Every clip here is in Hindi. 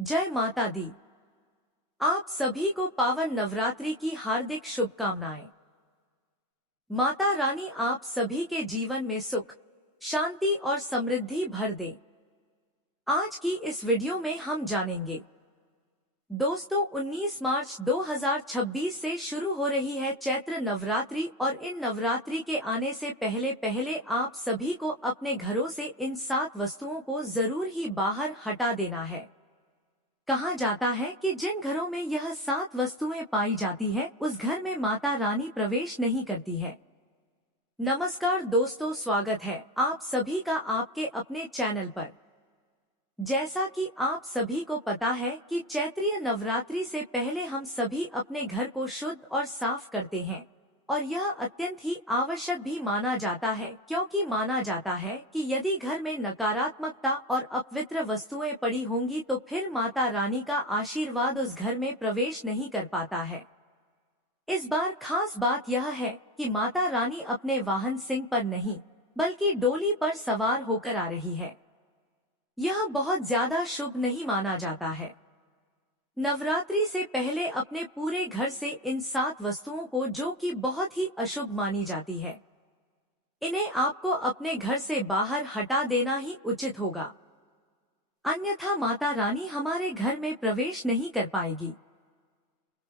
जय माता दी। आप सभी को पावन नवरात्रि की हार्दिक शुभकामनाएं। माता रानी आप सभी के जीवन में सुख, शांति और समृद्धि भर दे। आज की इस वीडियो में हम जानेंगे दोस्तों 19 मार्च 2026 से शुरू हो रही है चैत्र नवरात्रि और इन नवरात्रि के आने से पहले पहले आप सभी को अपने घरों से इन 7 वस्तुओं को जरूर ही बाहर हटा देना है। कहा जाता है कि जिन घरों में यह 7 वस्तुएं पाई जाती है उस घर में माता रानी प्रवेश नहीं करती है। नमस्कार दोस्तों, स्वागत है आप सभी का आपके अपने चैनल पर। जैसा कि आप सभी को पता है कि चैत्रीय नवरात्रि से पहले हम सभी अपने घर को शुद्ध और साफ करते हैं और यह अत्यंत ही आवश्यक भी माना जाता है, क्योंकि माना जाता है कि यदि घर में नकारात्मकता और अपवित्र वस्तुएं पड़ी होंगी तो फिर माता रानी का आशीर्वाद उस घर में प्रवेश नहीं कर पाता है। इस बार खास बात यह है कि माता रानी अपने वाहन सिंह पर नहीं बल्कि डोली पर सवार होकर आ रही है। यह बहुत ज्यादा शुभ नहीं माना जाता है। नवरात्रि से पहले अपने पूरे घर से इन 7 वस्तुओं को, जो कि बहुत ही अशुभ मानी जाती है, इन्हें आपको अपने घर से बाहर हटा देना ही उचित होगा, अन्यथा माता रानी हमारे घर में प्रवेश नहीं कर पाएगी।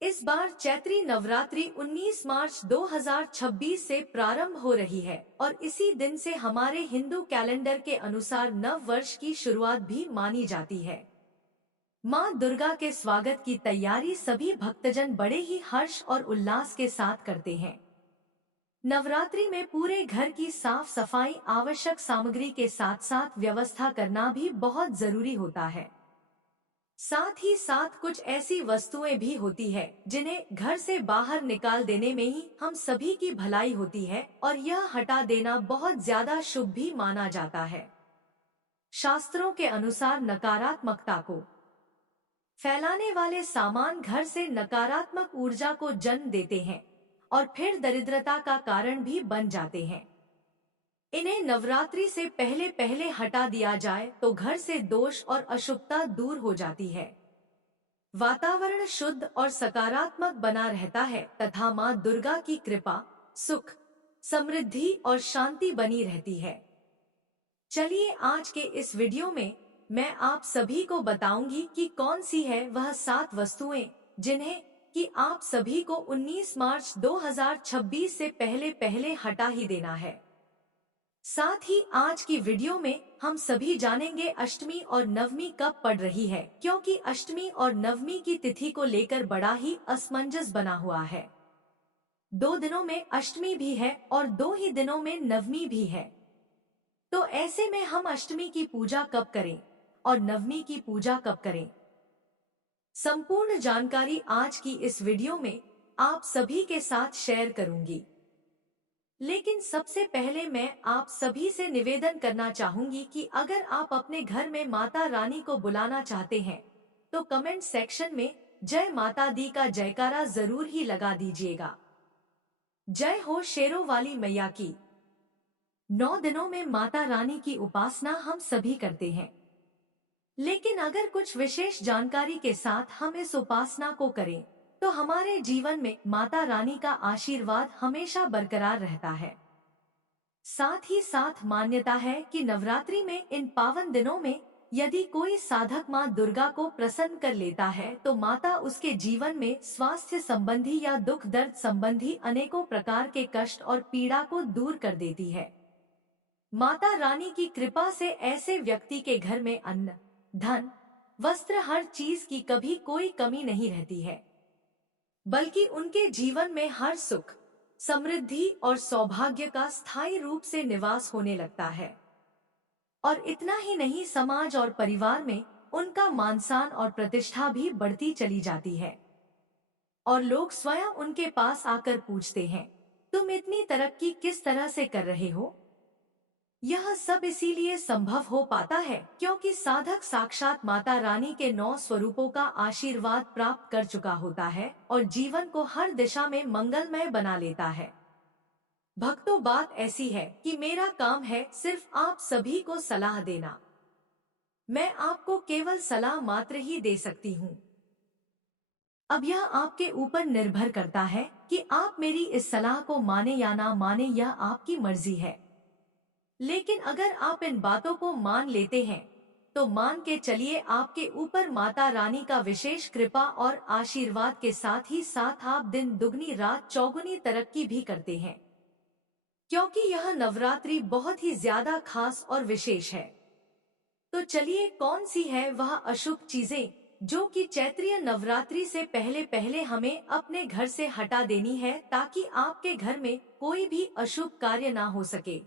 इस बार चैत्री नवरात्रि 19 मार्च 2026 से प्रारंभ हो रही है और इसी दिन से हमारे हिंदू कैलेंडर के अनुसार नव वर्ष की शुरुआत भी मानी जाती है। माँ दुर्गा के स्वागत की तैयारी सभी भक्तजन बड़े ही हर्ष और उल्लास के साथ करते हैं। नवरात्रि में पूरे घर की साफ सफाई, आवश्यक सामग्री के साथ साथ व्यवस्था करना भी बहुत जरूरी होता है। साथ ही साथ कुछ ऐसी वस्तुएं भी होती है जिन्हें घर से बाहर निकाल देने में ही हम सभी की भलाई होती है और यह हटा देना बहुत ज्यादा शुभ भी माना जाता है। शास्त्रों के अनुसार नकारात्मकता को फैलाने वाले सामान घर से नकारात्मक ऊर्जा को जन्म देते हैं और फिर दरिद्रता का कारण भी बन जाते हैं। इन्हें नवरात्रि से पहले पहले हटा दिया जाए तो घर से दोष और अशुभता दूर हो जाती है, वातावरण शुद्ध और सकारात्मक बना रहता है तथा माँ दुर्गा की कृपा, सुख, समृद्धि और शांति बनी रहती है। चलिए आज के इस वीडियो में मैं आप सभी को बताऊंगी कि कौन सी है वह 7 वस्तुएं जिन्हें कि आप सभी को 19 मार्च 2026 से पहले पहले हटा ही देना है। साथ ही आज की वीडियो में हम सभी जानेंगे अष्टमी और नवमी कब पड़ रही है, क्योंकि अष्टमी और नवमी की तिथि को लेकर बड़ा ही असमंजस बना हुआ है। 2 दिनों में अष्टमी भी है और 2 ही दिनों में नवमी भी है, तो ऐसे में हम अष्टमी की पूजा कब करें और नवमी की पूजा कब करें, संपूर्ण जानकारी आज की इस वीडियो में आप सभी के साथ शेयर करूंगी। लेकिन सबसे पहले मैं आप सभी से निवेदन करना चाहूंगी कि अगर आप अपने घर में माता रानी को बुलाना चाहते हैं तो कमेंट सेक्शन में जय माता दी का जयकारा जरूर ही लगा दीजिएगा। जय हो शेरों वाली मैया की। 9 दिनों में माता रानी की उपासना हम सभी करते हैं, लेकिन अगर कुछ विशेष जानकारी के साथ हम इस उपासना को करें तो हमारे जीवन में माता रानी का आशीर्वाद हमेशा बरकरार रहता है। साथ ही साथ मान्यता है कि नवरात्रि में इन पावन दिनों में यदि कोई साधक माँ दुर्गा को प्रसन्न कर लेता है तो माता उसके जीवन में स्वास्थ्य संबंधी या दुख दर्द संबंधी अनेकों प्रकार के कष्ट और पीड़ा को दूर कर देती है। माता रानी की कृपा से ऐसे व्यक्ति के घर में अन्न, धन, वस्त्र, हर चीज की कभी कोई कमी नहीं रहती है, बल्कि उनके जीवन में हर सुख, समृद्धि और सौभाग्य का स्थायी रूप से निवास होने लगता है। और इतना ही नहीं, समाज और परिवार में उनका मान-सम्मान और प्रतिष्ठा भी बढ़ती चली जाती है और लोग स्वयं उनके पास आकर पूछते हैं, तुम इतनी तरक्की किस तरह से कर रहे हो? यह सब इसीलिए संभव हो पाता है क्योंकि साधक साक्षात माता रानी के 9 स्वरूपों का आशीर्वाद प्राप्त कर चुका होता है और जीवन को हर दिशा में मंगलमय बना लेता है। भक्तों, बात ऐसी है कि मेरा काम है सिर्फ आप सभी को सलाह देना। मैं आपको केवल सलाह मात्र ही दे सकती हूँ। अब यह आपके ऊपर निर्भर करता है कि आप मेरी इस सलाह को माने या ना माने, यह आपकी मर्जी है। लेकिन अगर आप इन बातों को मान लेते हैं तो मान के चलिए आपके ऊपर माता रानी का विशेष कृपा और आशीर्वाद के साथ ही साथ आप दिन दुगनी रात चौगुनी तरक्की भी करते हैं, क्योंकि यह नवरात्रि बहुत ही ज्यादा खास और विशेष है। तो चलिए, कौन सी है वह अशुभ चीजें जो कि चैत्रीय नवरात्रि से पहले पहले हमें अपने घर से हटा देनी है, ताकि आपके घर में कोई भी अशुभ कार्य ना हो सके।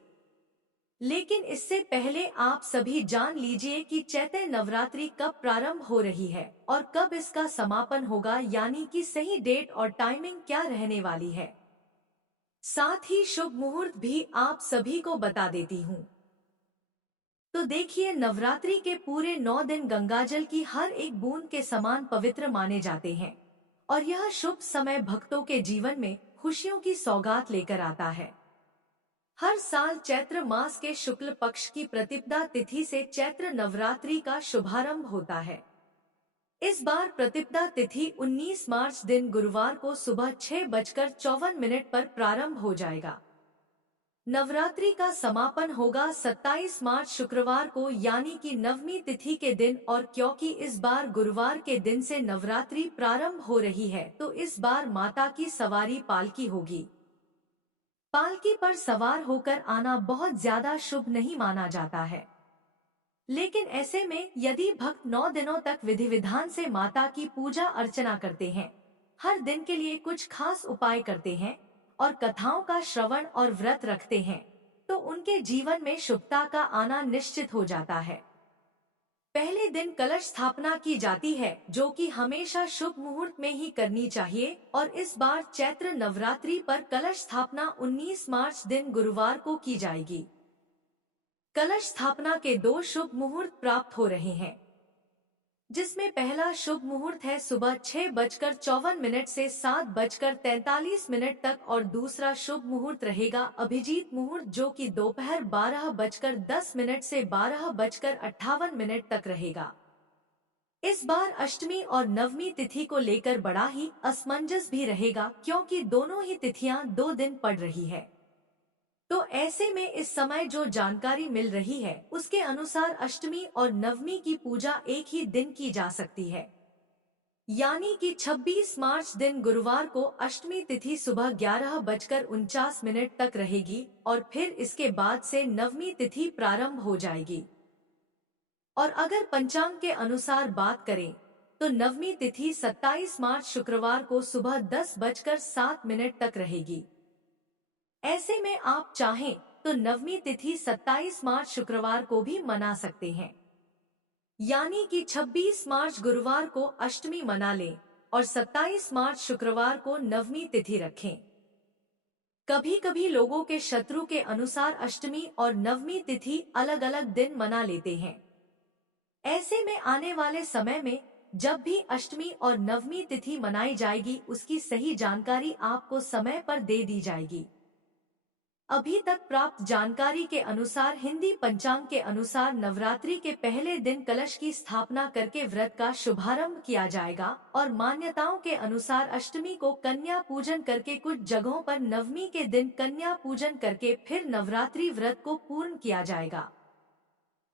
लेकिन इससे पहले आप सभी जान लीजिए कि चैत्र नवरात्रि कब प्रारंभ हो रही है और कब इसका समापन होगा, यानी कि सही डेट और टाइमिंग क्या रहने वाली है। साथ ही शुभ मुहूर्त भी आप सभी को बता देती हूँ। तो देखिए, नवरात्रि के पूरे 9 दिन गंगाजल की हर एक बूंद के समान पवित्र माने जाते हैं और यह शुभ समय भक्तों के जीवन में खुशियों की सौगात लेकर आता है। हर साल चैत्र मास के शुक्ल पक्ष की प्रतिपदा तिथि से चैत्र नवरात्रि का शुभारंभ होता है। इस बार प्रतिपदा तिथि 19 मार्च दिन गुरुवार को सुबह 6:54 पर प्रारंभ हो जाएगा। नवरात्रि का समापन होगा 27 मार्च शुक्रवार को, यानी कि नवमी तिथि के दिन। और क्योंकि इस बार गुरुवार के दिन से नवरात्रि प्रारंभ हो रही है तो इस बार माता की सवारी पालकी होगी। पालकी पर सवार होकर आना बहुत ज्यादा शुभ नहीं माना जाता है, लेकिन ऐसे में यदि भक्त 9 दिनों तक विधि विधान से माता की पूजा अर्चना करते हैं, हर दिन के लिए कुछ खास उपाय करते हैं और कथाओं का श्रवण और व्रत रखते हैं, तो उनके जीवन में शुभता का आना निश्चित हो जाता है। पहले दिन कलश स्थापना की जाती है, जो कि हमेशा शुभ मुहूर्त में ही करनी चाहिए, और इस बार चैत्र नवरात्रि पर कलश स्थापना 19 मार्च दिन गुरुवार को की जाएगी। कलश स्थापना के 2 शुभ मुहूर्त प्राप्त हो रहे हैं, जिसमें पहला शुभ मुहूर्त है सुबह 6:54 से 7:43 तक और दूसरा शुभ मुहूर्त रहेगा अभिजीत मुहूर्त, जो कि दोपहर 12:10 से 12:58 तक रहेगा। इस बार अष्टमी और नवमी तिथि को लेकर बड़ा ही असमंजस भी रहेगा, क्योंकि दोनों ही तिथियां 2 दिन पड़ रही है। तो ऐसे में इस समय जो जानकारी मिल रही है उसके अनुसार अष्टमी और नवमी की पूजा एक ही दिन की जा सकती है, यानी कि 26 मार्च दिन गुरुवार को अष्टमी तिथि सुबह 11:49 तक रहेगी और फिर इसके बाद से नवमी तिथि प्रारंभ हो जाएगी। और अगर पंचांग के अनुसार बात करें तो नवमी तिथि 27 मार्च शुक्रवार को सुबह 10:07 तक रहेगी। ऐसे में आप चाहें तो नवमी तिथि 27 मार्च शुक्रवार को भी मना सकते हैं, यानी कि 26 मार्च गुरुवार को अष्टमी मना लें और 27 मार्च शुक्रवार को नवमी तिथि रखें। कभी कभी लोगों के शत्रु के अनुसार अष्टमी और नवमी तिथि अलग अलग दिन मना लेते हैं। ऐसे में आने वाले समय में जब भी अष्टमी और नवमी तिथि मनाई जाएगी उसकी सही जानकारी आपको समय पर दे दी जाएगी। अभी तक प्राप्त जानकारी के अनुसार हिंदी पंचांग के अनुसार नवरात्रि के पहले दिन कलश की स्थापना करके व्रत का शुभारंभ किया जाएगा और मान्यताओं के अनुसार अष्टमी को कन्या पूजन करके, कुछ जगहों पर नवमी के दिन कन्या पूजन करके फिर नवरात्रि व्रत को पूर्ण किया जाएगा।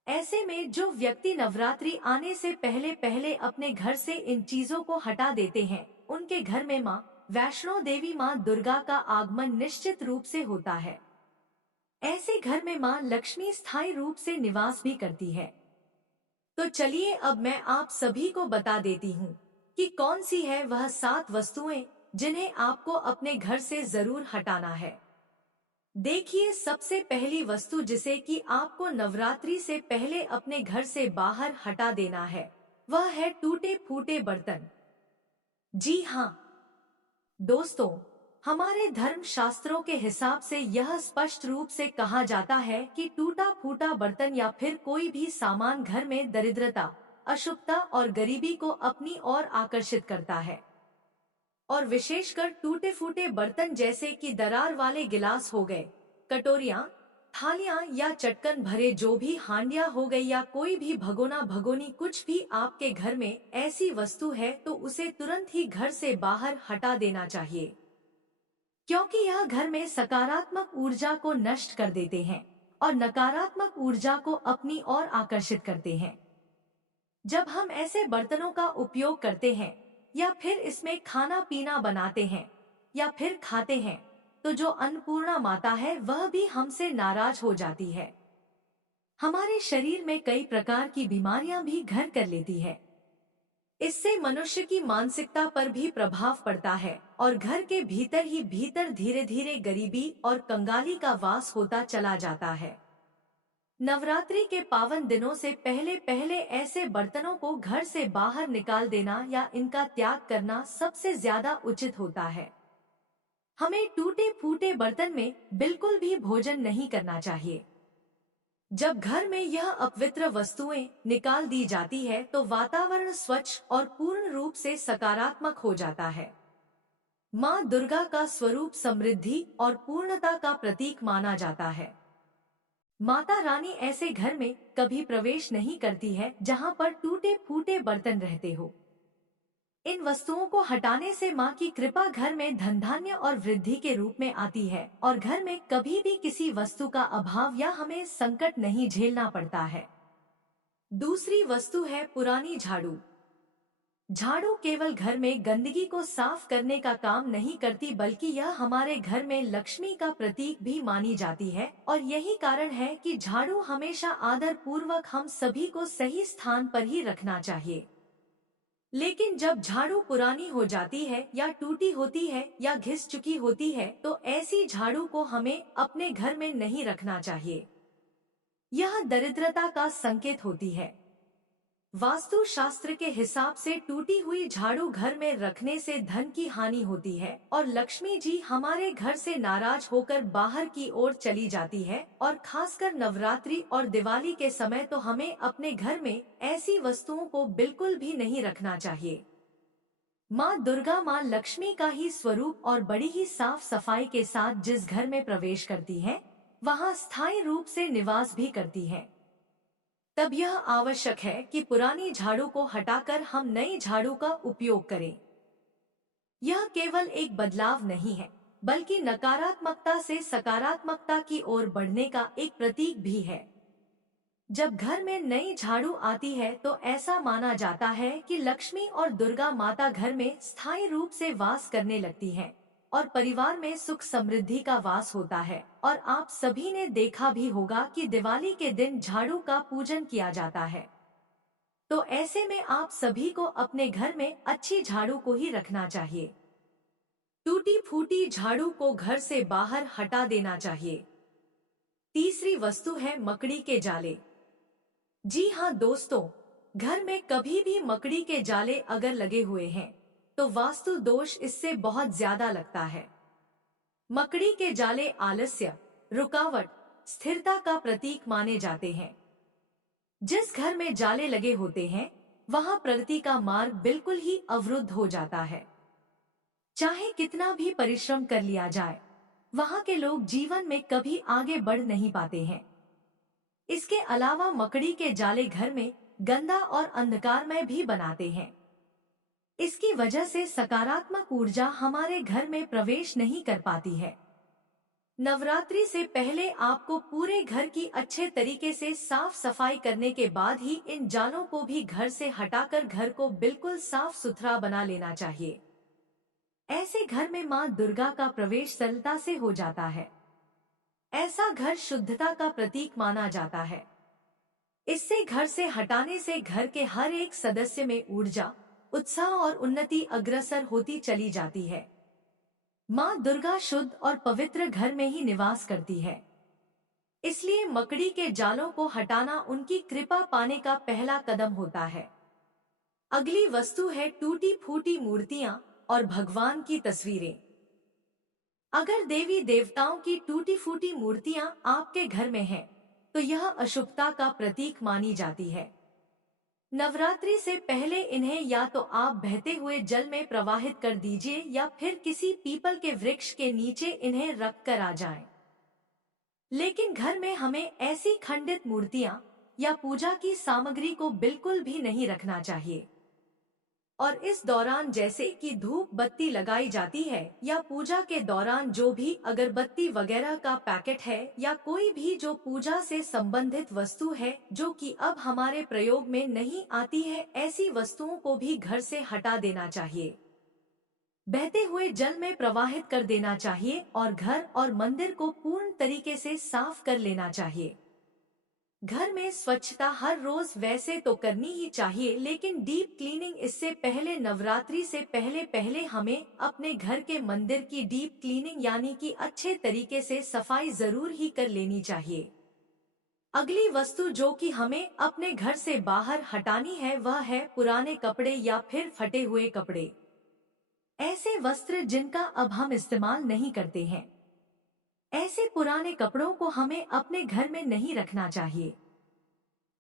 ऐसे में जो व्यक्ति नवरात्रि आने से पहले पहले अपने घर से इन चीजों को हटा देते हैं, उनके घर में माँ वैष्णो देवी माँ दुर्गा का आगमन निश्चित रूप से होता है। ऐसे घर में माँ लक्ष्मी स्थायी रूप से निवास भी करती है। तो चलिए, अब मैं आप सभी को बता देती हूँ कि कौन सी है वह 7 वस्तुएं जिन्हें आपको अपने घर से जरूर हटाना है। देखिए, सबसे पहली वस्तु जिसे कि आपको नवरात्रि से पहले अपने घर से बाहर हटा देना है, वह है टूटे फूटे बर्तन। जी हाँ दोस्तों, हमारे धर्म शास्त्रों के हिसाब से यह स्पष्ट रूप से कहा जाता है कि टूटा फूटा बर्तन या फिर कोई भी सामान घर में दरिद्रता, अशुभता और गरीबी को अपनी ओर आकर्षित करता है। और विशेषकर टूटे फूटे बर्तन जैसे कि दरार वाले गिलास हो गए, कटोरियाँ, थालियां या चटकन भरे जो भी हांडिया हो गई या कोई भी भगोना भगोनी कुछ भी आपके घर में ऐसी वस्तु है तो उसे तुरंत ही घर से बाहर हटा देना चाहिए, क्योंकि यह घर में सकारात्मक ऊर्जा को नष्ट कर देते हैं और नकारात्मक ऊर्जा को अपनी ओर आकर्षित करते हैं। जब हम ऐसे बर्तनों का उपयोग करते हैं या फिर इसमें खाना पीना बनाते हैं या फिर खाते हैं, तो जो अन्नपूर्णा माता है वह भी हमसे नाराज हो जाती है। हमारे शरीर में कई प्रकार की बीमारियां भी घर कर लेती है। इससे मनुष्य की मानसिकता पर भी प्रभाव पड़ता है और घर के भीतर ही भीतर धीरे धीरे गरीबी और कंगाली का वास होता चला जाता है। नवरात्रि के पावन दिनों से पहले पहले ऐसे बर्तनों को घर से बाहर निकाल देना या इनका त्याग करना सबसे ज्यादा उचित होता है। हमें टूटे फूटे बर्तन में बिल्कुल भी भोजन नहीं करना चाहिए। जब घर में यह अपवित्र वस्तुएं निकाल दी जाती है तो वातावरण स्वच्छ और पूर्ण रूप से सकारात्मक हो जाता है। माँ दुर्गा का स्वरूप समृद्धि और पूर्णता का प्रतीक माना जाता है। माता रानी ऐसे घर में कभी प्रवेश नहीं करती है जहाँ पर टूटे फूटे बर्तन रहते हो। इन वस्तुओं को हटाने से माँ की कृपा घर में धन धान्य और वृद्धि के रूप में आती है और घर में कभी भी किसी वस्तु का अभाव या हमें संकट नहीं झेलना पड़ता है। दूसरी वस्तु है पुरानी झाड़ू। झाड़ू केवल घर में गंदगी को साफ करने का काम नहीं करती बल्कि यह हमारे घर में लक्ष्मी का प्रतीक भी मानी जाती है और यही कारण है कि झाड़ू हमेशा आदर पूर्वक हम सभी को सही स्थान पर ही रखना चाहिए। लेकिन जब झाड़ू पुरानी हो जाती है या टूटी होती है या घिस चुकी होती है तो ऐसी झाड़ू को हमें अपने घर में नहीं रखना चाहिए। यह दरिद्रता का संकेत होती है। वास्तु शास्त्र के हिसाब से टूटी हुई झाड़ू घर में रखने से धन की हानि होती है और लक्ष्मी जी हमारे घर से नाराज होकर बाहर की ओर चली जाती है और खासकर नवरात्रि और दिवाली के समय तो हमें अपने घर में ऐसी वस्तुओं को बिल्कुल भी नहीं रखना चाहिए। माँ दुर्गा माँ लक्ष्मी का ही स्वरूप और बड़ी ही साफ सफाई के साथ जिस घर में प्रवेश करती है वहाँ स्थायी रूप से निवास भी करती है। तब यह आवश्यक है कि पुरानी झाड़ू को हटाकर हम नई झाड़ू का उपयोग करें। यह केवल एक बदलाव नहीं है बल्कि नकारात्मकता से सकारात्मकता की ओर बढ़ने का एक प्रतीक भी है। जब घर में नई झाड़ू आती है तो ऐसा माना जाता है कि लक्ष्मी और दुर्गा माता घर में स्थायी रूप से वास करने लगती हैं और परिवार में सुख समृद्धि का वास होता है। और आप सभी ने देखा भी होगा कि दिवाली के दिन झाड़ू का पूजन किया जाता है। तो ऐसे में आप सभी को अपने घर में अच्छी झाड़ू को ही रखना चाहिए। टूटी फूटी झाड़ू को घर से बाहर हटा देना चाहिए। तीसरी वस्तु है मकड़ी के जाले। जी हाँ दोस्तों, घर में कभी भी मकड़ी के जाले अगर लगे हुए हैं तो वास्तु दोष इससे बहुत ज्यादा लगता है। मकड़ी के जाले आलस्य, रुकावट, स्थिरता का प्रतीक माने जाते हैं। जिस घर में जाले लगे होते हैं वहां प्रगति का मार्ग बिल्कुल ही अवरुद्ध हो जाता है। चाहे कितना भी परिश्रम कर लिया जाए, वहां के लोग जीवन में कभी आगे बढ़ नहीं पाते हैं। इसके अलावा मकड़ी के जाले घर में गंदा और अंधकारमय भी बनाते हैं। इसकी वजह से सकारात्मक ऊर्जा हमारे घर में प्रवेश नहीं कर पाती है। नवरात्रि से पहले आपको पूरे घर की अच्छे तरीके से साफ सफाई करने के बाद ही इन जालों को भी घर से हटाकर घर को बिल्कुल साफ सुथरा बना लेना चाहिए। ऐसे घर में माँ दुर्गा का प्रवेश सरलता से हो जाता है। ऐसा घर शुद्धता का प्रतीक माना जाता है। इससे घर से हटाने से घर के हर एक सदस्य में ऊर्जा, उत्साह और उन्नति अग्रसर होती चली जाती है। माँ दुर्गा शुद्ध और पवित्र घर में ही निवास करती है। इसलिए मकड़ी के जालों को हटाना उनकी कृपा पाने का पहला कदम होता है। अगली वस्तु है टूटी फूटी मूर्तियां और भगवान की तस्वीरें। अगर देवी देवताओं की टूटी फूटी मूर्तियां आपके घर में हैं, तो यह अशुभता का प्रतीक मानी जाती है। नवरात्रि से पहले इन्हें या तो आप बहते हुए जल में प्रवाहित कर दीजिए या फिर किसी पीपल के वृक्ष के नीचे इन्हें रख कर आ जाएं। लेकिन घर में हमें ऐसी खंडित मूर्तियां या पूजा की सामग्री को बिल्कुल भी नहीं रखना चाहिए। और इस दौरान जैसे कि धूप बत्ती लगाई जाती है या पूजा के दौरान जो भी अगरबत्ती वगैरह का पैकेट है या कोई भी जो पूजा से संबंधित वस्तु है जो कि अब हमारे प्रयोग में नहीं आती है, ऐसी वस्तुओं को भी घर से हटा देना चाहिए। बहते हुए जल में प्रवाहित कर देना चाहिए और घर और मंदिर को पूर्ण तरीके से साफ कर लेना चाहिए। घर में स्वच्छता हर रोज वैसे तो करनी ही चाहिए, लेकिन डीप क्लीनिंग इससे पहले नवरात्रि से पहले पहले हमें अपने घर के मंदिर की डीप क्लीनिंग यानी कि अच्छे तरीके से सफाई जरूर ही कर लेनी चाहिए। अगली वस्तु जो कि हमें अपने घर से बाहर हटानी है वह है पुराने कपड़े या फिर फटे हुए कपड़े। ऐसे वस्त्र जिनका अब हम इस्तेमाल नहीं करते हैं, ऐसे पुराने कपड़ों को हमें अपने घर में नहीं रखना चाहिए।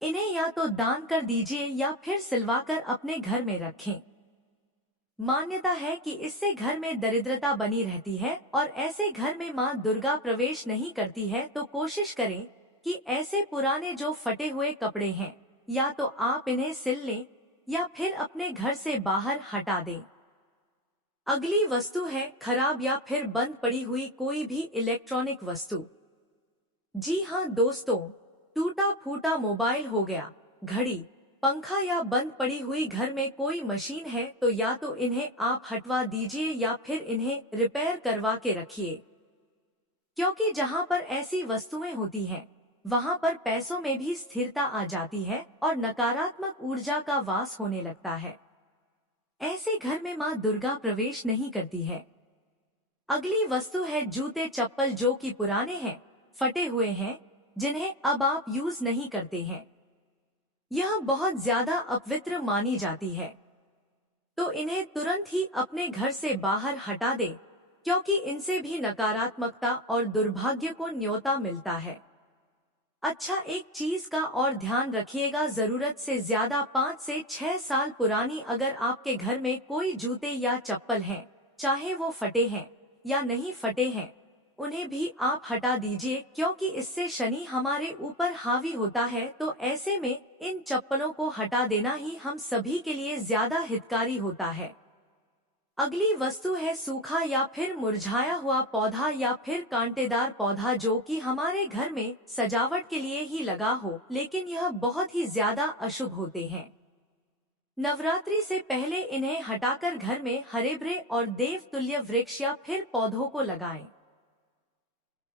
इन्हें या तो दान कर दीजिए या फिर सिलवाकर अपने घर में रखें। मान्यता है कि इससे घर में दरिद्रता बनी रहती है और ऐसे घर में मां दुर्गा प्रवेश नहीं करती है। तो कोशिश करें कि ऐसे पुराने जो फटे हुए कपड़े हैं या तो आप इन्हें सिल लें या फिर अपने घर से बाहर हटा दें। अगली वस्तु है खराब या फिर बंद पड़ी हुई कोई भी इलेक्ट्रॉनिक वस्तु। जी हाँ दोस्तों, टूटा फूटा मोबाइल हो गया, घड़ी, पंखा या बंद पड़ी हुई घर में कोई मशीन है तो या तो इन्हें आप हटवा दीजिए या फिर इन्हें रिपेयर करवा के रखिए। क्योंकि जहाँ पर ऐसी वस्तुएं होती हैं, वहाँ पर पैसों में भी स्थिरता आ जाती है और नकारात्मक ऊर्जा का वास होने लगता है। ऐसे घर में मां दुर्गा प्रवेश नहीं करती है। अगली वस्तु है जूते चप्पल जो कि पुराने हैं, फटे हुए हैं, जिन्हें अब आप यूज नहीं करते हैं। यह बहुत ज्यादा अपवित्र मानी जाती है, तो इन्हें तुरंत ही अपने घर से बाहर हटा दें, क्योंकि इनसे भी नकारात्मकता और दुर्भाग्य को न्योता मिलता है। अच्छा, एक चीज का और ध्यान रखिएगा, जरूरत से ज्यादा 5 से 6 साल पुरानी अगर आपके घर में कोई जूते या चप्पल हैं, चाहे वो फटे हैं या नहीं फटे हैं, उन्हें भी आप हटा दीजिए, क्योंकि इससे शनि हमारे ऊपर हावी होता है। तो ऐसे में इन चप्पलों को हटा देना ही हम सभी के लिए ज्यादा हितकारी होता है। अगली वस्तु है सूखा या फिर मुरझाया हुआ पौधा या फिर कांटेदार पौधा जो कि हमारे घर में सजावट के लिए ही लगा हो, लेकिन यह बहुत ही ज्यादा अशुभ होते हैं। नवरात्रि से पहले इन्हें हटाकर घर में हरे-भरे और देवतुल्य वृक्ष या फिर पौधों को लगाएं।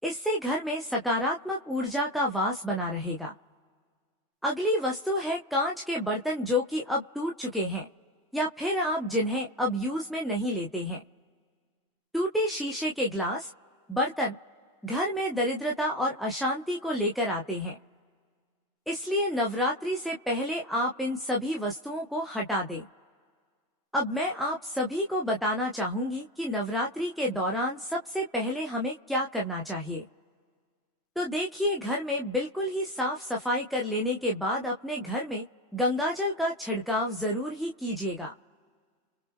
इससे घर में सकारात्मक ऊर्जा का वास बना रहेगा। अगली वस्तु है कांच के बर्तन जो कि अब टूट चुके हैं या फिर आप जिन्हें अब यूज में नहीं लेते हैं। टूटे शीशे के ग्लास, बर्तन घर में दरिद्रता और अशांति को लेकर आते हैं। इसलिए नवरात्रि से पहले आप इन सभी वस्तुओं को हटा दें। अब मैं आप सभी को बताना चाहूंगी कि नवरात्रि के दौरान सबसे पहले हमें क्या करना चाहिए। तो देखिए, घर में बिल्कुल ही साफ सफाई कर लेने के बाद अपने घर में गंगाजल का छिड़काव जरूर ही कीजिएगा।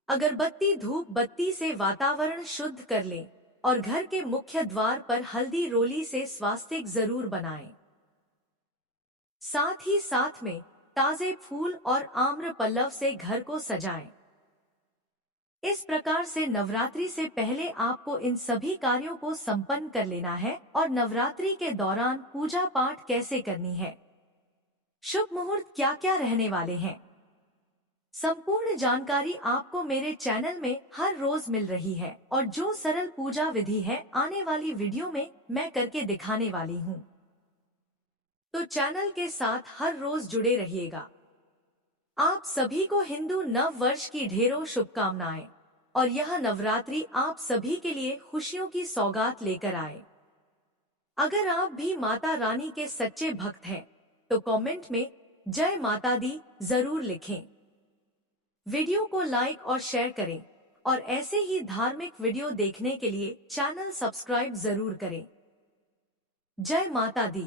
अगरबत्ती धूप बत्ती से वातावरण शुद्ध कर लें और घर के मुख्य द्वार पर हल्दी रोली से स्वास्तिक जरूर बनाएं। साथ ही साथ में ताजे फूल और आम्र पल्लव से घर को सजाएं। इस प्रकार से नवरात्रि से पहले आपको इन सभी कार्यों को संपन्न कर लेना है। और नवरात्रि के दौरान पूजा पाठ कैसे करनी है, शुभ मुहूर्त क्या क्या रहने वाले हैं, संपूर्ण जानकारी आपको मेरे चैनल में हर रोज मिल रही है। और जो सरल पूजा विधि है आने वाली वीडियो में मैं करके दिखाने वाली हूँ। तो चैनल के साथ हर रोज जुड़े रहिएगा। आप सभी को हिंदू नव वर्ष की ढेरों शुभकामनाएं और यह नवरात्रि आप सभी के लिए खुशियों की सौगात लेकर आए। अगर आप भी माता रानी के सच्चे भक्त हैं तो कमेंट में जय माता दी जरूर लिखें। वीडियो को लाइक और शेयर करें और ऐसे ही धार्मिक वीडियो देखने के लिए चैनल सब्सक्राइब जरूर करें। जय माता दी।